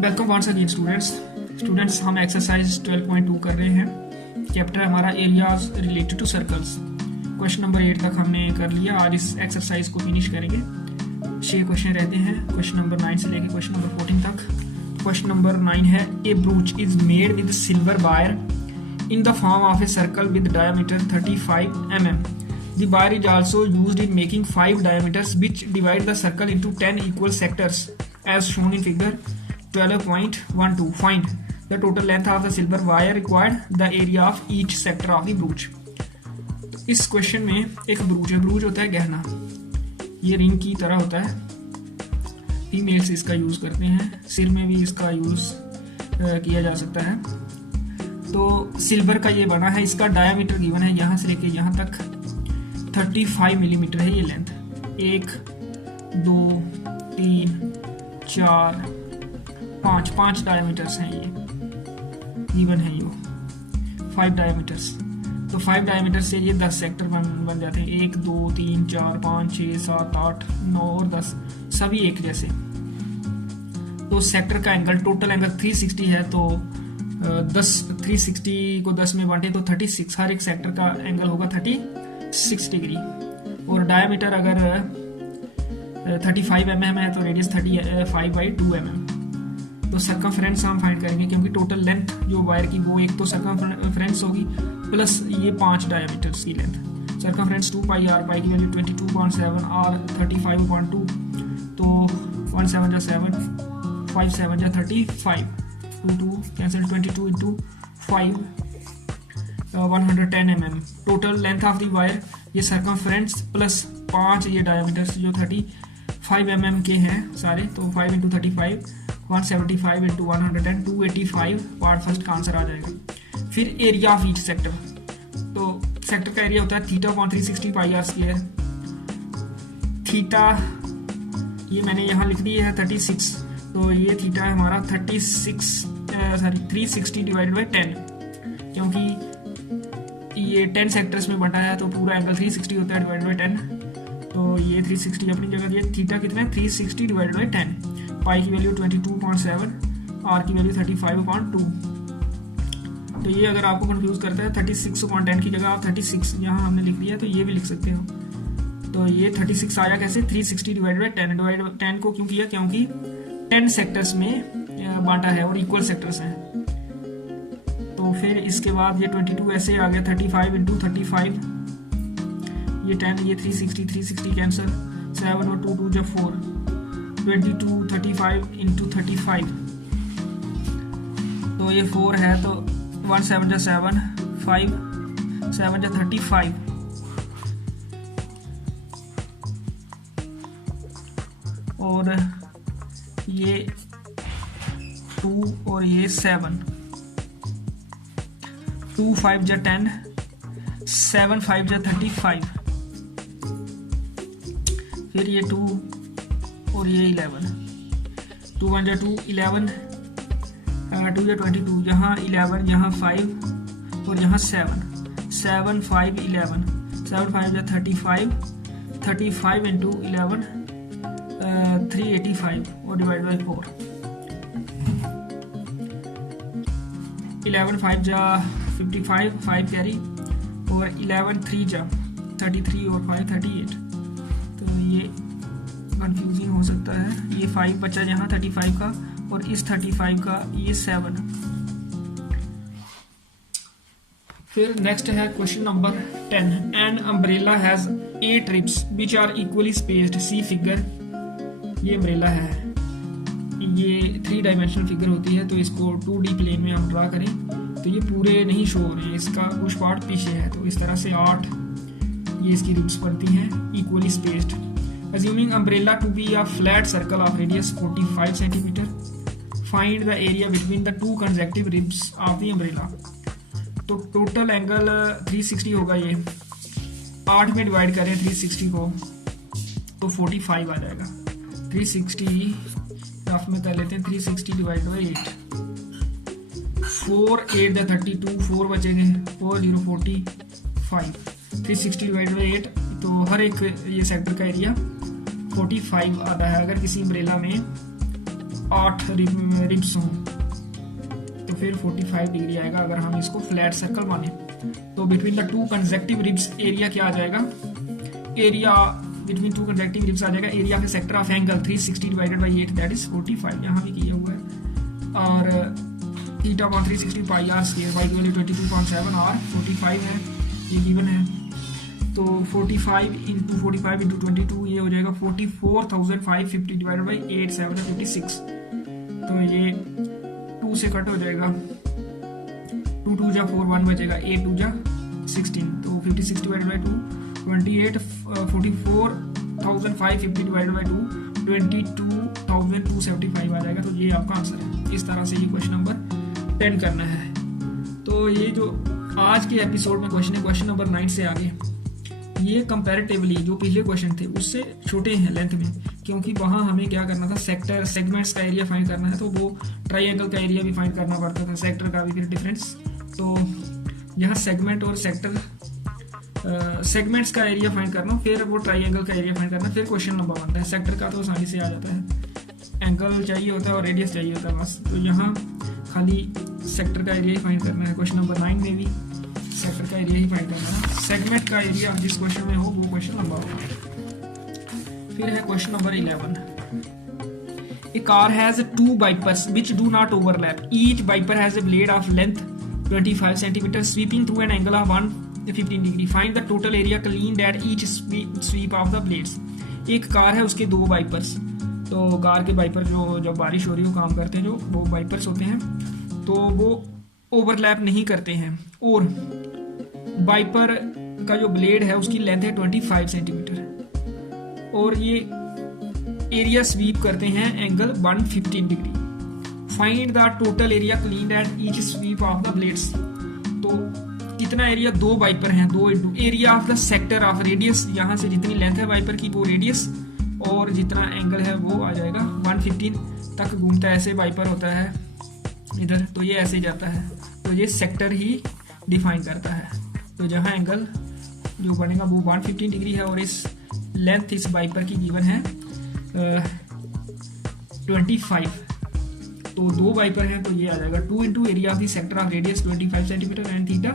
Welcome once again students हम exercise 12.2 कर रहे हैं। चैप्टर हमारा areas related to circles. Question number 8 तक हमने कर लिया। आज इस एक्सरसाइज को फिनिश करेंगे। 6 क्वेश्चन रहते हैं, क्वेश्चन नंबर 9 से लेकर क्वेश्चन नंबर 14 तक। क्वेश्चन नंबर 9 है, a brooch is made with silver wire in the form of a circle with diameter 35 mm. The wire is also used in making 5 diameters which divide the circle into 10 equal sectors as shown in figure 12.12. Find the total length of the silver wire required, the area of each sector of the brooch. इस question में एक ब्रूच है। ब्रूच होता है गहना, ये ring की तरह होता है। फीमेल्स इसका यूज करते हैं, सिर में भी इसका यूज किया जा सकता है। तो सिल्वर का ये बना है, इसका डायमीटर गिवन है यहाँ से लेके यहाँ तक 35 मिलीमीटर है ये लेंथ। 1 2 3 4 5 डायमीटर्स हैं, ये गिवन है। ये 5 डायमीटर्स, तो 5 डायमीटर से ये 10 सेक्टर बन जाते हैं। 1 2 3 4 5 6 7 8 9 और 10 सभी एक जैसे। तो सेक्टर का एंगल, टोटल एंगल 360 है, तो 360 को 10 में बांटे तो 36, हर एक सेक्टर का एंगल होगा 36 डिग्री। और डायमीटर अगर 35 mm है तो रेडियस 35/2 mm। तो सर्कमफ्रेंस हम फाइंड करेंगे, क्योंकि टोटल लेंथ जो वायर की वो एक तो सर्कमफ्रेंस होगी प्लस ये 5 डायमीटर्स की लेंथ। सर्कमफ्रेंस 2 पाई r, पाई की वैल्यू 22.7 r 35.2, तो 1 7 जा 7 5 7 जा 35, 2 cancel, 22 into 5 110 mm। Total length of the wire, ये सर्कमफ्रेंस प्लस 5 ये डायमीटर्स जो 35 mm के हैं सारे, तो 5 इंटू 35 175 इंटू 110 285 पार्ट फर्स्ट का आंसर आ जाएगा। फिर एरिया ऑफ ईच सेक्टर, तो सेक्टर का एरिया होता है θ/360 पाई r स्क्वायर। थीटा ये मैंने यहाँ लिख दी है 36, तो ये थीटा है हमारा 360 डिवाइडेड बाई 10, क्योंकि ये 10 सेक्टर्स में बटा है तो पूरा एंगल 360 होता है डिवाइडेड बाई 10। तो ये 360 अपनी जगह दिया। थीटा कितना है 360 डिवाइडेड बाई 10। पाई की वैल्यू 22.7, आर की वैल्यू 35.2। तो ये अगर आपको कंफ्यूज करता है 36.10 की जगह आप 36 यहाँ हमने लिख लिया है, तो ये भी लिख सकते हो। तो ये 36 आया कैसे, 360 डिवाइडेड बाई 10। डिवाइड 10 को क्यों किया, क्योंकि 10 सेक्टर्स में बांटा है और इक्वल सेक्टर्स हैं। तो फिर इसके बाद ये 22 ऐसे आ गया, 35 इंटू 35, ये 10, ये 360 कैंसर, 7 और 2 2 जब 4, 22 35 इंटू 35, तो ये 4 है, तो 1 7 जा 7 5 7 जा 35, और ये 2 और ये 7, 2 5 जा 10, 7 5 जा 35, फिर ये 2 और ये 11, 2 1 जा 2 11, 2 जा 22, यहाँ 11, यहाँ 5 और यहाँ 7 7 5 11, 7 5 जा 35 इंटू 11 385 और डिवाइड बाई 4, 11 5 जा 55 5 कैरी, और 11 3 जा 33 और 5 38। तो ये कंफ्यूजिंग हो सकता है। ये 5 बचा यहाँ 35 का, और इस 35 का ये 7। फिर नेक्स्ट है question number 10। An umbrella has 8 ribs which are equally spaced, see figure. ये अम्ब्रेला है, ये 3 डायमेंशनल फिगर होती है, तो इसको 2D प्लेन में हम ड्रा करें तो ये पूरे नहीं शो हो रहे हैं, इसका कुछ पार्ट पीछे है। तो इस तरह से 8 ये इसकी रिब्स बनती हैं equally spaced. Assuming umbrella to be a flat circle of radius 45 cm, find the area between the 2 consecutive ribs of the umbrella. तो टोटल एंगल 360 होगा, ये 8 में डिवाइड करें 360 को तो 45 आ जाएगा। 360 रफ में कर लेते हैं, 360 डिवाइड बाई 8, 4 8 दा 32, 4 बचेंगे, 4 0 45, 360 डिवाइड बाई 8, तो हर एक ये सेक्टर का एरिया 45 आता है। अगर किसी अम्ब्रेला में 8 रिब्स हों तो फिर 45 डिग्री आएगा अगर हम इसको फ्लैट सर्कल माने। तो between the two consecutive ribs area क्या आ जाएगा, area between two consecutive ribs आ जाएगा area of sector of angle 360 divided by 8 that is 45, यहाँ भी किया हुआ है। और theta upon 360 pi r square by 22.7 r 45 है, ये गिवन है। तो 45 इंटू 45 इंटू 22 ये हो जाएगा 44,550 डिवाइडेड बाई 8 7 56। तो ये 2 से कट हो जाएगा, 2 2 जा 4 1 बचेगा, 8 2 जा 16, तो 56 डिवाइडेड बाई 2 28 44,550 डिवाइडेड बाई 2 22,275 आ जाएगा। तो ये आपका आंसर है। इस तरह से ये क्वेश्चन नंबर 10 करना है। तो ये जो आज के एपिसोड में क्वेश्चन है, क्वेश्चन नंबर 9 से आगे ये कंपैरेटिवली जो पिछले क्वेश्चन थे उससे छोटे हैं लेंथ में, क्योंकि वहाँ हमें क्या करना था, सेक्टर सेगमेंट्स का एरिया फाइंड करना है, तो वो ट्राइंगल का एरिया भी फाइंड करना पड़ता था, सेक्टर का भी फिर डिफरेंस। तो यहाँ सेगमेंट और सेक्टर सेगमेंट्स का एरिया फाइंड करना, फिर वो ट्राइंगल का एरिया फाइंड करना, फिर क्वेश्चन नंबर बनता है। सेक्टर का तो आसानी से आ जाता है, एंगल चाहिए होता है और रेडियस चाहिए होता है बस। तो यहाँ खाली सेक्टर का एरिया ही फाइंड करना है। क्वेश्चन नंबर 9 में भी सेक्टर का एरिया ही फाइंड करना है। सेगमेंट का एरिया जिस क्वेश्चन में हो वो क्वेश्चन लंबा होगा। फिर है question number 11। A car has 2 wipers which do not overlap. Each wiper has a blade of length 25 cm sweeping through an angle of 115 degree. Find the total area cleaned at each sweep of the blades. एक car है, उसके 2 wipers. तो car के wiper जो जब बारिश हो रही हो काम करते हैं, जो वो वाइपर्स होते हैं, तो वो ओवरलैप नहीं करते हैं। और वाइपर का जो ब्लेड है उसकी लेंथ है 25 सेंटीमीटर और ये एरिया स्वीप करते हैं angle 115 degree. Find the total area clean at each sweep of the blades. तो कितना एरिया, 2 वाइपर हैं, 2 into area of the sector of radius, यहाँ से जितनी लेंथ है वाइपर की वो रेडियस, और जितना एंगल है वो आ जाएगा 115 तक घूमता है, ऐसे वाइपर होता है इधर, तो ये ऐसे जाता है, तो ये सेक्टर ही डिफाइन करता है। तो जहाँ एंगल जो बनेगा वो 115 डिग्री है और इस लेंथ इस वाइपर की गिवन है 25। तो 2 वाइपर हैं तो ये आ जाएगा 2 into area of the sector of radius 25 centimetre and theta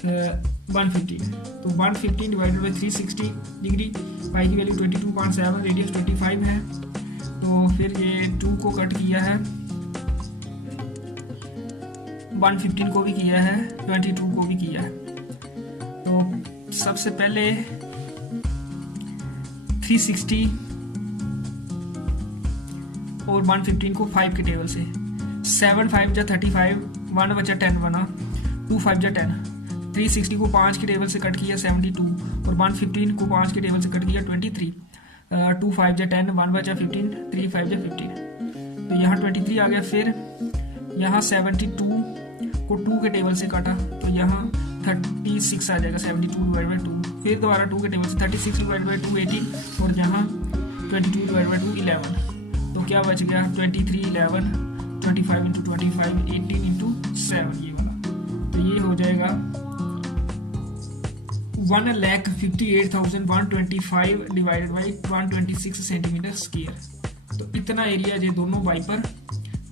115 है। तो 115 डिवाइडेड बाई 360 डिग्री, पाई की वैल्यू 22.7, रेडियस 25 है। तो फिर ये 2 को कट किया है, 115 को भी किया है, 22 को भी किया है। तो सबसे पहले 360 और 115 को 5 के टेबल से, 7 5 जा 35, 1 बचा 10 बना, 2 5 जा 10, 360 को 5 के टेबल से कट किया 72 और 115 को 5 के टेबल से कट किया 23, 2 5 जा 10, 1 बचा 15, 3 5 जा 15, तो यहाँ 23 आ गया। फिर यहाँ 72 को 2 के टेबल से काटा तो यहाँ 36 आ जाएगा, 72 डिवाइड बाई 2, फिर दोबारा 2 के टेबल से 36 डिवाइड बाई 2 18 और यहाँ 22 डिवाइड बाई 2 11। तो क्या बच गया 23 11, 25 इंटू 25 18 इंटू 7 ये वाला, तो ये हो जाएगा 1,58,125 डिवाइडेड बाई 126 सेंटीमीटर स्क्वायर। तो इतना एरिया ये दोनों वाइपर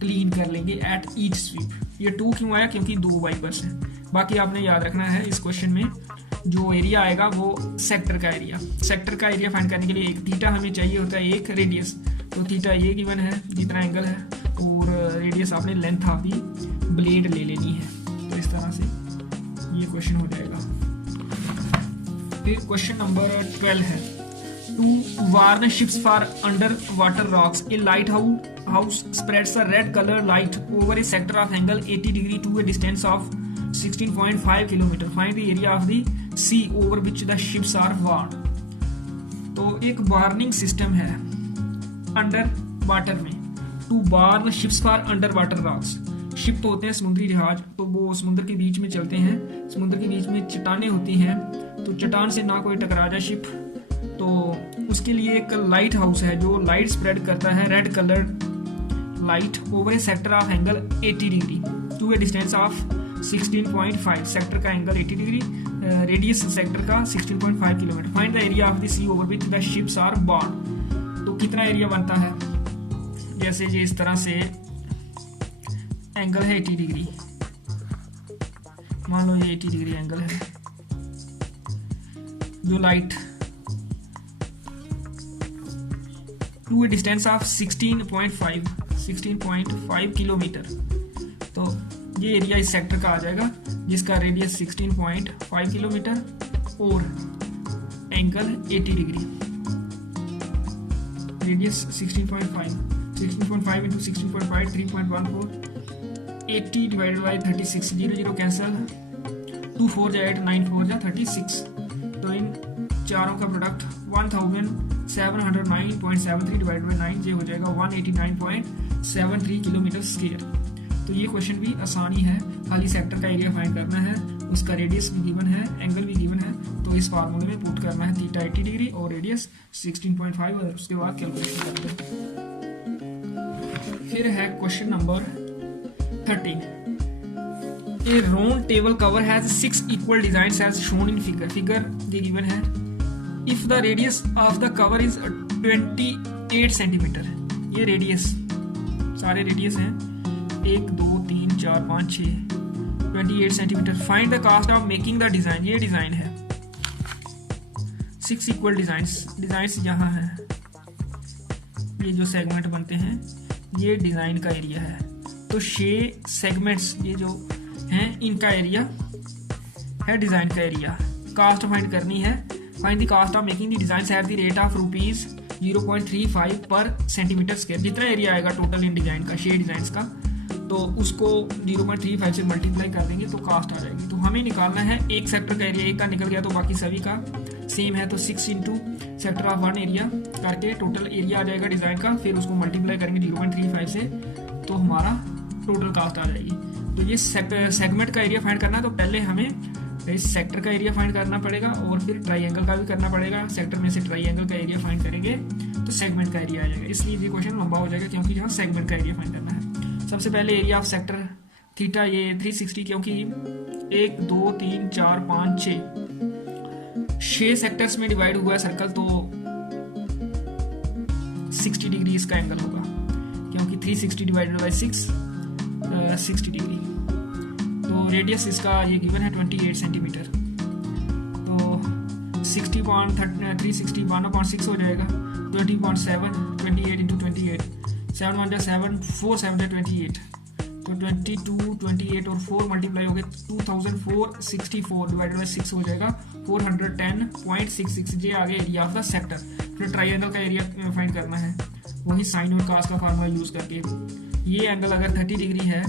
क्लीन कर लेंगे एट ईच स्वीप। ये 2 क्यों आया, क्योंकि 2 वाइपर्स हैं। बाकी आपने याद रखना है इस क्वेश्चन में जो एरिया आएगा वो सेक्टर का एरिया, सेक्टर का एरिया फाइंड करने के लिए एक थीटा हमें चाहिए होता है, एक रेडियस। तो थीटा ये गिवन है जितना एंगल है, और रेडियस आपने लेंथ ऑफ दी ब्लेड ले लेनी है। तो इस तरह से ये क्वेश्चन हो जाएगा। फिर क्वेश्चन नंबर 12 है, to warn ships for underwater rocks a lighthouse spreads a red color light over a sector of angle 80 degree to a distance of 16.5 km. Find the area of the sea over which the ships are warned. तो एक warning system है underwater में, to warn ships for underwater rocks. Ship तो होते हैं समुद्री जहाज, तो वो समुद्र के बीच में चलते हैं, समुद्र के बीच में चट्टानें होती हैं, तो चट्टान से ना कोई टकरा जाए शिप, तो उसके लिए एक लाइट हाउस है जो लाइट स्प्रेड करता है, red colour light over a sector of angle 80 degree to a distance of 16.5। Sector का एंगल 80 डिग्री, रेडियस सेक्टर का 16.5 kilometre. Find the area of the sea over which the ships are born. तो कितना area बनता है, ये जैसे ये इस तरह से एंगल है 80 डिग्री, मान लो ये 80 डिग्री एंगल है, जो light to a distance of 16.5 kilometre, तो ये एरिया इस सेक्टर का आ जाएगा जिसका रेडियस 16.5 किलोमीटर और angle 80 degree. Radius 16.5 into 16.5 3.14, 80 divided by 36, 0 cancel, 2 4 जा 8, 9 4 जा 36, तो इन चारों का प्रोडक्ट 1709.73 डिवाइडेड बाई 9, ये हो जाएगा 189.73 किलोमीटर स्क्वायर। तो ये क्वेश्चन भी आसानी है, खाली सेक्टर का एरिया फाइंड करना है, उसका रेडियस भी गिवन है, एंगल भी गिवन है, तो इस फार्मूले में पुट करना है थीटा 80 डिग्री और रेडियस 16.5 और उसके बाद कैलकुलेशन करते हैं। फिर है question number 13। A round table cover has 6 equal designs as shown in figure. Figure ये given है। If the radius of the cover is 28 centimetre, ये रेडियस सारे रेडियस हैं 1 2 3 4 5 6, 28 centimetre. Find the cost of making the design, ये design है 6 equal designs यहाँ है, ये जो सेगमेंट बनते हैं ये डिजाइन का एरिया है। तो 6 सेगमेंट्स ये जो हैं इनका एरिया है डिजाइन का एरिया। कास्ट फाइंड करनी है, find the cost of making the design at the rate of rupees 0.35 पर सेंटीमीटर स्क्वायर। जितना एरिया आएगा टोटल इन डिजाइन का 6 डिजाइन का, तो उसको 0.35 से मल्टीप्लाई कर देंगे तो कास्ट आ जाएगी। तो हमें निकालना है एक सेक्टर का एरिया, एक का निकल गया तो बाकी सभी का सेम है, तो 6 इंटू सेक्टर ऑफ 1 एरिया करके टोटल एरिया आ जाएगा डिजाइन का, फिर उसको मल्टीप्लाई करेंगे 0.35 से तो हमारा टोटल कास्ट आ जाएगी। तो ये सेगमेंट का एरिया फाइंड करना है, तो पहले हमें इस सेक्टर का एरिया फाइंड करना पड़ेगा और फिर ट्राइंगल का भी करना पड़ेगा। सेक्टर में से ट्राइंगल का एरिया फाइंड करेंगे तो सेगमेंट का एरिया आ जाएगा, इसलिए ये क्वेश्चन लंबा हो जाएगा क्योंकि यहाँ सेगमेंट का एरिया फाइंड करना है। सबसे पहले एरिया ऑफ सेक्टर थीटा ये 360, क्योंकि 1 2 3 4 5 6 सेक्टर्स में डिवाइड हुआ है सर्कल, तो 60 डिग्री इसका एंगल होगा, क्योंकि 360 डिवाइडेड बाई 6 60 डिग्री। तो रेडियस इसका ये गिवन है 28 सेंटीमीटर, तो 360 1/6 हो जाएगा 20.7, 28 इंटू 28, 7 1 7 4 7 28, तो 22 28 और 4 मल्टीप्लाई हो गए 2464 डिवाइडेड बाई 6 हो जाएगा 410.66। ये आगे एरिया ऑफ द सेक्टर। फिर ट्राइंगल का एरिया फाइंड करना है, वही साइन और कास का फार्मूला यूज करके। ये एंगल अगर 30 डिग्री है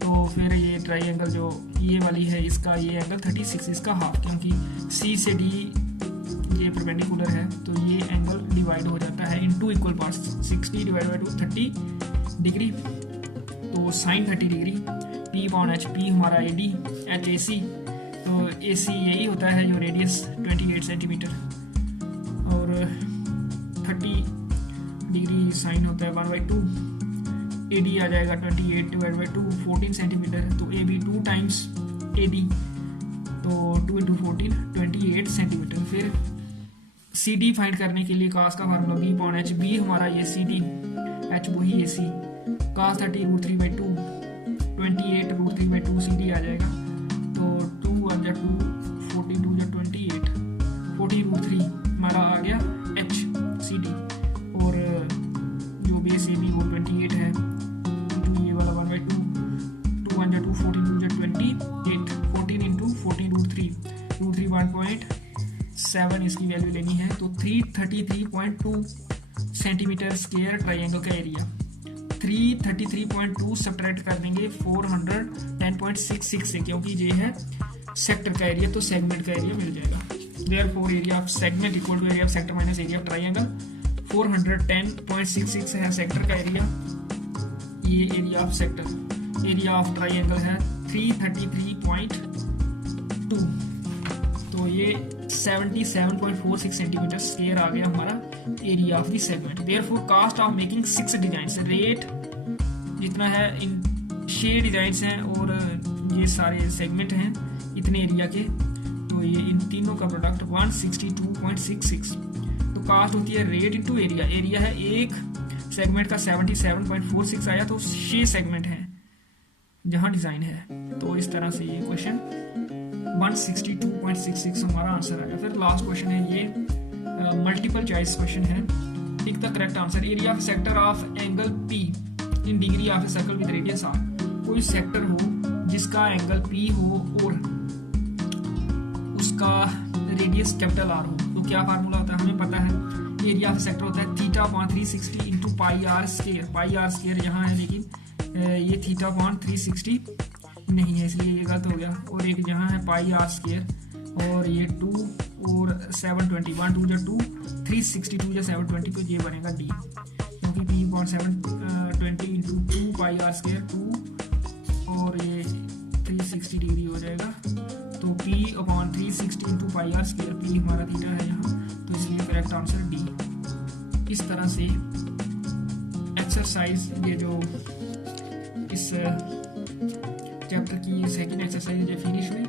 तो फिर ये ट्राइंगल जो ये वाली है इसका ये एंगल 36, इसका हाफ, क्योंकि सी से डी ये परपेंडिकुलर है, तो ये एंगल डिवाइड हो जाता है इन 2 equal parts, 60 divide by 2 30 degree, तो साइन 30 डिग्री। P/H, P हमारा AD, H AC, तो AC यही होता है जो रेडियस 28 सेंटीमीटर और 30 डिग्री साइन होता है 1/2। AD आ जाएगा 28 डिवाइड बाई 2 14 सेंटीमीटर, तो AB 2 टाइम्स AD, तो 2 इंटू 14 28 सेंटीमीटर। फिर CD फाइंड करने के लिए कास का फार्मूला B/H, B हमारा ये CD, H वही AC, कास 30 √3/2, 28 √3/2 CD आ जाएगा, तो 2 1 2 42 28, 40 √3 हमारा आ गया H CD, और जो बेस AB वो 28 है, इंटू ये वाला 1/2, 2 1 2 14 2 28, 14 इंटू 14 √3 1.7 इसकी वैल्यू लेनी है, तो 333.2 सेंटीमीटर स्क्वायर ट्राइंगल का एरिया। 333.2 सब्ट्रैक्ट कर देंगे 410.66 से, क्योंकि ये है सेक्टर का एरिया, तो सेगमेंट का एरिया मिल जाएगा। Therefore area of segment equal to area of sector minus area of triangle. 410.66 है सेक्टर का एरिया, ये area of sector, area of triangle है 333.2, तो ये 77.46 सेंटीमीटर स्क्वायर आ गया हमारा area of the segment. Therefore cost of making 6 designs, rate जितना है इन 6 डिजाइन्स हैं और ये सारे सेगमेंट हैं इतने एरिया के, तो ये इन तीनों का प्रोडक्ट 162.66। तो कास्ट होती है रेट इंटू एरिया, एरिया है 1 सेगमेंट का 77.46 आया, तो 6 सेगमेंट हैं जहां डिजाइन है। तो इस तरह से ये क्वेश्चन 162.66 हमारा आंसर आया। फिर लास्ट क्वेश्चन है ये मल्टीपल चॉइस क्वेश्चन है। Tick the correct answer. Area of sector of angle P in degree of a circle with radius R. कोई सेक्टर हो जिसका एंगल पी हो और उसका रेडियस कैपिटल आर हो, तो क्या फार्मूला होता है हमें पता है। एरिया ऑफ सेक्टर होता है theta upon 360 into pi r square. Pi r square यहाँ है लेकिन ये थीटा अपॉन 360 नहीं है, इसलिए ये गलत हो गया। और एक यहाँ है पाई आर स्क्वायर, और ये 2 और 720 1 2 2 362 या 720 तो ये बनेगा डी, क्योंकि P upon 720 into 2 pi r square 2 और ये 360 डिग्री हो जाएगा। तो P upon 360 into pi r square, P हमारा थीटा है यहाँ, तो इसलिए करेक्ट आंसर डी। इस तरह से एक्सरसाइज ये जो इस चैप्टर की सेकंड एक्सरसाइज जो फिनिश हुई।